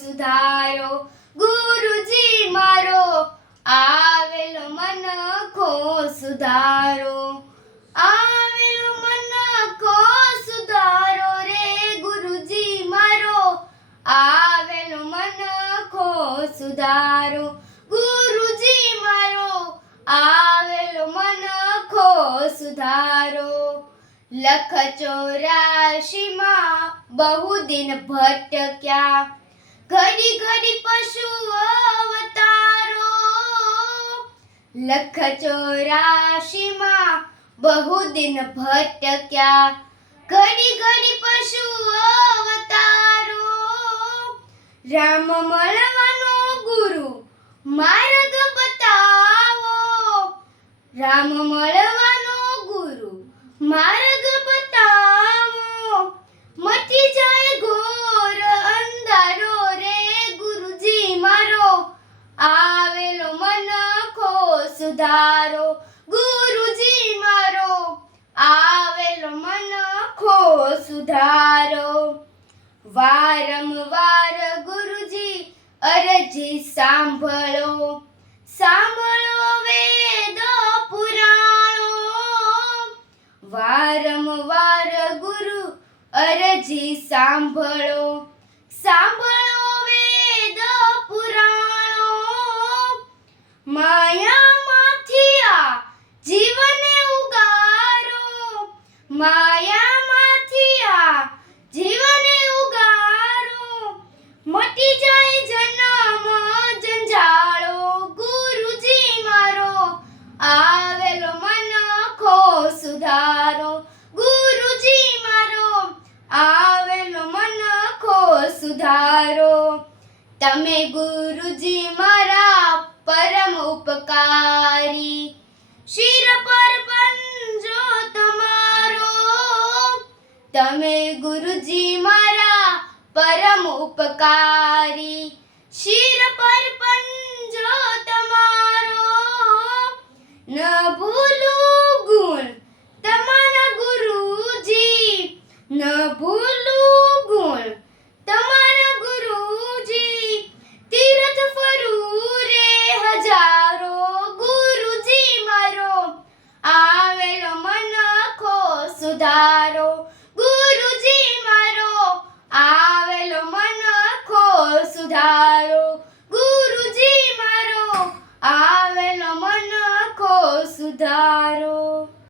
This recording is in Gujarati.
સુધારો. ગુરુજી મારો આવેલો મનખો સુધારો. આવેલો મનખો સુધારો રે ગુરુજી મારો આવેલો મનખો સુધારો. ગુરુજી મારો આવેલો મનખો સુધારો. લખ 84માં બહુ દિન ભટક્યા, ઘડી ઘડી પશુ અવતારો. લખ 84માં બહુ દિન ભટક્યા, ઘડી ઘડી પશુ અવતારો. રામ મળવાનો ગુરુ માર્ગ બતાવો. રામ મળવાનો ગુરુ માર્ગ બતાવો. મટી જાય ઘોર અંધારો રે ગુરુજી મારો આવેલો મનખો સુધારો. ગુરુજી મારો આવેલો મનખો સુધારો. વારંવાર ગુરુજી અરજી સાંભળો. સાંભળો વેદ પુરાણો. વારંવાર ગુરુ અરજી સાંભળો. સાંભળો વેદ પુરાણો. માયામાંથી આ જીવને ઉગારો. માયામાંથી આ જીવને ઉગારો. મટી જાય જન્મ જંજાળો. ગુરુજી મારો આવેલો મનખો સુધારો. ગુરુજી મારો આવેલો મનખો સુધારો. તમે ગુરુજી મારા પરમ ઉપકારી, શિર પર પંજો તમારો. તમે ગુરુજી મારા પરમ ઉપકારી, શિર પર પંજો તમારો. ન ભૂલું ગુણ તમારા ગુરુજી, ન ભૂલું ગુણ તમારા ગુરુજી. તીર્થ ફરું રે હજારો. ગુરુજી મારો આવેલો મનખો સુધારો. ગુરુજી મારો આવેલો મનખો સુધારો. ગુરુજી મારો આવેલો મનખો સુધારો.